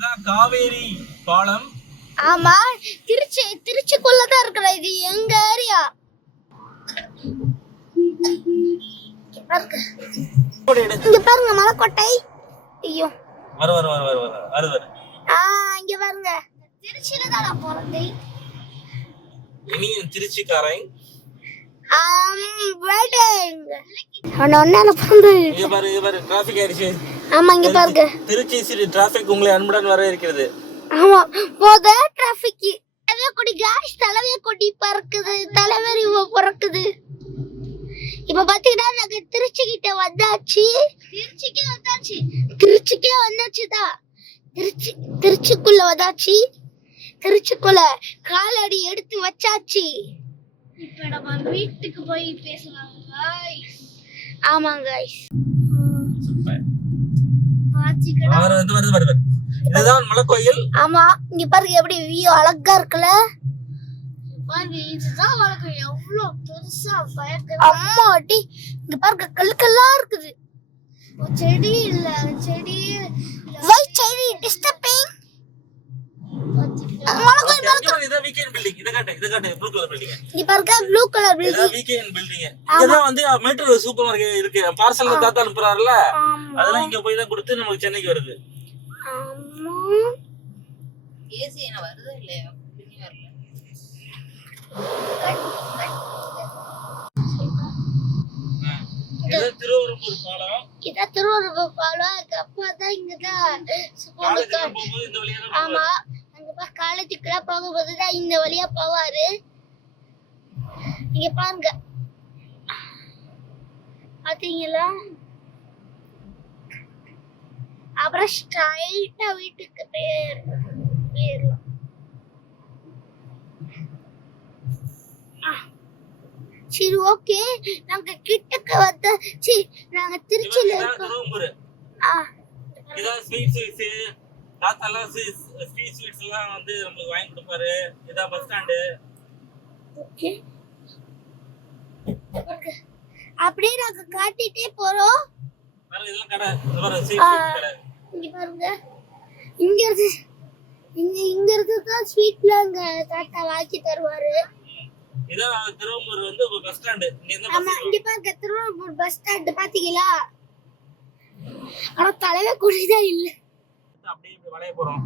இதுதான் காவேரி பாலம். ஆமா, திருச்சிக்குள்ளதான் இருக்கிற இது எங்க ஏரியா. இங்க பாருங்க மலைக்கோட்டை. ஐயோ வர இங்க பாருங்க திருச்சியில தான் போறது. இனி திருச்சிக்காரன் திருச்சி டிராபிக் உங்களை அன்புடன் வர இருக்கிறது. ஆமா, போத டிராபிக் தலைவரி காய்ஸ், தலைவரி கொடி பறக்குது, தலைவரி பறக்குது. இப்ப பாத்தீங்கன்னா நாங்க திருச்சிக்கிட்ட வந்தாச்சு. திருச்சிக்கே வந்தாச்சுதான். திருச்சிக்குள்ள வந்தாச்சு. திருச்சிக்குள்ள காலடி எடுத்து வச்சாச்சு. இப்ப நம்ம வீட்டுக்கு போய் பேசலாம் गाइस. ஆமா गाइस, இதுதான் மலைக்கோயில். ஆமா, இங்க பாருங்க எப்படி வியூ அழகா இருக்குல. பாருங்க, இதுதான் மலைக்கோயில். எவ்வளவு பெருசா பயங்கரமா. அம்மாடி, இங்க பாருங்க கல்லுக்கல்லா இருக்குது. செடி இல்ல, செடி ஒயிட் செடி டிஸ்டர்பிங். சூப்பர் மார்க்கெட் இருக்கு. பார்சல்ல தாத்தா அனுப்புறாருல, அதெல்லாம் இங்க போய் தான் கொடுத்து நமக்கு சென்னைக்கு வருது. ஏசி என்ன வருது இல்லையா? திருவரம்பூர் பாலம். இதான் திருவரம்பூர் பாலம். அப்பா தான் இங்கதான். ஆமா, அங்க காலேஜுக்குலாம் போகும்போதுதான் இந்த வழியா போவாரு. இங்க பாருங்க, பாத்தீங்களா? அப்புறம் ஸ்ட்ரைட்டா வீட்டுக்கு போயிடலாம். சரி, ஓகே, நாங்க கிட்டக்க வந்தாச்சு. நாங்க திருச்சியில இருக்கோம். இதான் ஸ்வீட்ஸ் தாத்தாலாம் ஸ்வீட்ஸ் எல்லாம் வந்து நமக்கு வாங்கி கொடுப்பாரு. இதான் பஸ் ஸ்டாண்டு. ஓகே, அப்படியே நாங்க காட்டிட்டே போறோம். இதெல்லாம் கடை, ஸ்வீட் கடை. இங்க பாருங்க, இங்க இருந்து தான் ஸ்வீட்ல அங்க தாத்தா வாங்கி தருவாரு. இதான் திருவம்பூர் வந்து பஸ் ஸ்டாண்ட். ஆமா, இங்க பாருங்க திருவம்பூர் பஸ் ஸ்டாண்ட் பாத்தீங்களா? ஆனா தலைவே கூடிதான் இல்ல. அப்படியே வளைய போறோம்.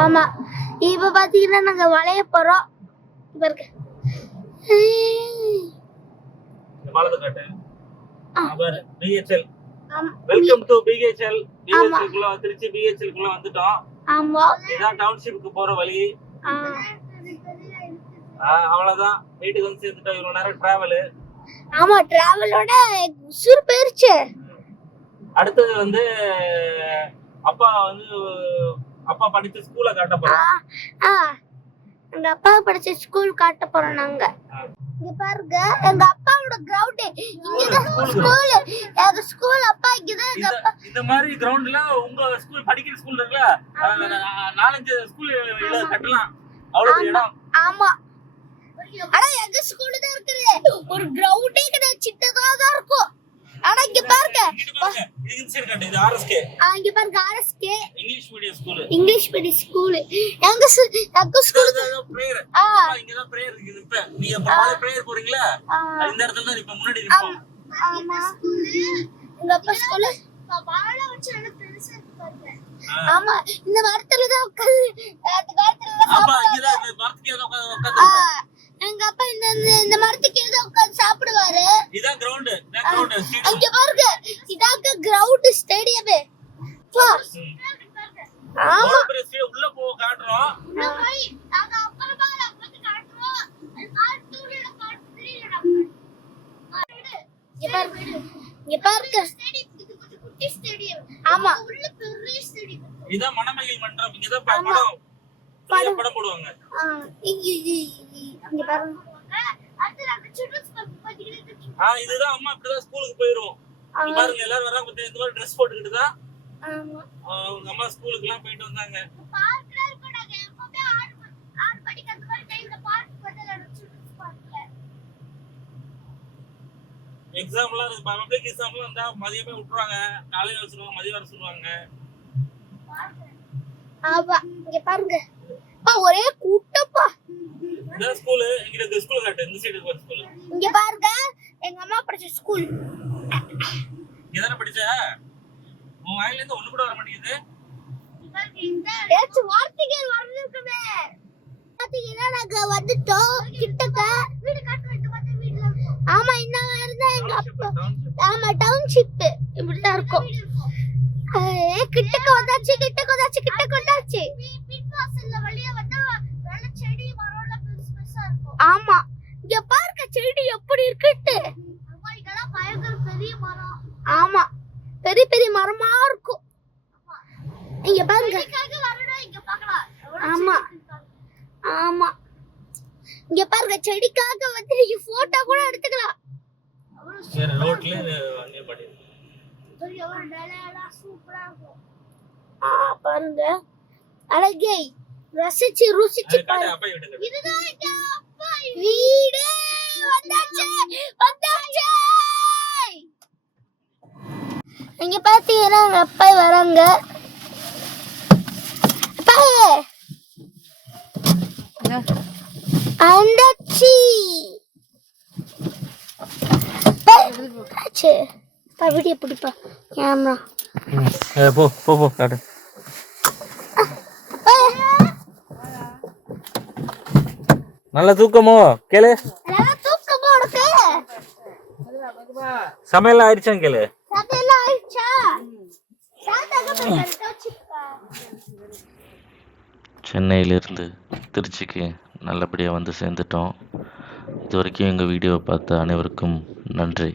ஆமா, இப்ப பாத்தீங்கன்னா நாங்க வளைய போறோம். பாருங்க, பாலத்தை காட்டு. பாரு, BHL. Welcome to BHL. BHL குள்ள திருச்சி BHL குள்ள வந்துட்டோம். ஆமா, இதான் டவுன்ஷிப்க்கு போற வழி. அவ்வளவுதான், வீட்டுக்கு வந்து சேர்ந்துட்டோம். இவ்வளவு நேரம் டிராவல். ஆமா, டிராவலோட உசுர் போயிருச்சு. அடுத்தது வந்து அப்பா படிச்ச ஸ்கூலை காட்ட போறோம். எங்க அப்பா படிச்ச ஸ்கூல் காட்ட போறோம் நாங்க. இங்க பாருங்க எங்க அப்பாவோட கிரவுண்ட். இங்கதான் ஸ்கூல். எங்க ஸ்கூல் அப்பா இங்கதான். இந்த மாதிரி கிரவுண்ட்ல உங்க ஸ்கூல் படிக்கிற ஸ்கூல் இருக்குல, 4-5 ஸ்கூல் கட்டலாம். அவ்வளவு இடம். ஆமா, ஆனா எங்க ஸ்கூல்ல தான் இருக்குது. ஒரு கிரவுண்டே கிடையாது, சின்னதா தான் இருக்கும். ஆனா இங்க பாருங்க, இது RSK. இங்க பாருங்க RSK இங்கிலீஷ் மீடியம் ஸ்கூல். எங்க ஸ்கூல் பிரேயர். இங்க தான் பிரேயர் இருக்குது. இப்ப நீங்க பிரேயர் போறீங்களா, இந்த இடத்துல தான் இப்ப முன்னாடி நிப்போம். ஆமா, எங்க அப்பா ஸ்கூல்ல வாழ வச்சு நல்ல பெருசா இருக்கு பாருங்க. ஆமா, இந்த மரத்துல தான் உட்கார்ந்து அந்த காலத்துல அப்பா இங்க தான் இந்த மரத்துக்கு ஏதோ உட்கார்ந்து எங்க அப்பா இந்த மரத்துக்கு ஏதோ உட்கார்ந்து சாப்பிடுவாரு. இதான் கிரவுண்ட். இங்க பாருங்க, இதாங்க கிரவுண்ட் ஸ்டேடியம். ஆமா, உள்ள போ காட்டுறோம். நாங்க அப்புறமா வந்து காட்டுறோம். இங்க பாருங்க ஸ்டேடியம். ஆமா, உள்ள பெரிய ஸ்டேடியம். இதான் மணமகிழ் மன்றம். இங்க தான் படம் போடுவாங்க. இங்க பாருங்க, இதுதான் அம்மா இப்படிதான் ஸ்கூலுக்கு போயிரும். பாருங்க, எல்லாரும் வராங்க. இந்த மாதிரி ட்ரெஸ் போட்டுக்கிட்டு தான் அவங்க அம்மா ஸ்கூலுக்கு எல்லாம் போயிட்டு வந்தாங்க. எக்ஸாம்லாம் பப்ளிக் எக்ஸாம்லாம் வந்தா மதியமே விட்டுருவாங்க. காலையில வர சொல்லுவாங்க, மதியம் வர சொல்லுவாங்க. ஆமா இங்க பாருங்க அப்பா ஒரே கூட்டப்பா. இந்த ஸ்கூல் இங்க இந்த ஸ்கூல் காட்டு இந்த சைடு ஒரு ஸ்கூல். இங்க பாருங்க எங்க அம்மா படிச்ச ஸ்கூல். இதான படிச்ச? உன் வாயில இருந்து ஒண்ணு கூட வர மாட்டேங்குது. ஏச்சு வார்த்தைகள் வரணுமே. பாத்தீங்கன்னா நாங்க வந்துட்டோம் கிட்டக்க. வீடு காட்டுறது பார்த்தா வீட்ல இருக்கும். ஆமா இன்னங்க இருந்தா எங்க அப்பா. ஆமா டவுன்ஷிப் இப்படி தான் இருக்கும். கிட்டக்க வந்தாச்சு வீட் வாசல்ல வெளிய வந்தா நல்ல செடி மரம்லாம் பெருசா இருக்கும். ஆமா இங்க பாருங்க செடி எப்படி இருக்குட்டு. அம்மா இதெல்லாம் பயங்கர பெரிய மரம். ஆமா பெரிய பெரிய மரமா இருக்கும். இங்க பாருங்க இங்க பார்க்கலாம். ஆமா ஆமா இங்க பாருங்க செடிக்காக வந்து நீங்க போட்டோ கூட எடுத்துக்கலாம். சரி ரோட்ல அங்கே படி. சூப்பரா இருக்கும். பாருங்க அழகை ரசிச்சு ருசிச்சு பாருங்க. அப்பா வீடு. இதுதான் எங்க அப்பா வீடு. வந்தாச்சு. இங்க பாத்தீங்கன்னா எங்க அப்பா வராங்க. அண்டாச்சி வீடியோ பிடிப்பா கேமரா. போ போ போ காட்டு. நல்ல தூக்கமோ கேளு. நல்லா தூக்கமா இருக்கு. சமையல் ஆயிடுச்சான்னு கேளு. சமையல் ஆயிடுச்சா? சென்னையிலிருந்து திருச்சிக்கு நல்லபடியாக வந்து சேர்ந்துட்டோம். இது வரைக்கும் எங்கள் வீடியோவை பார்த்த அனைவருக்கும் நன்றி.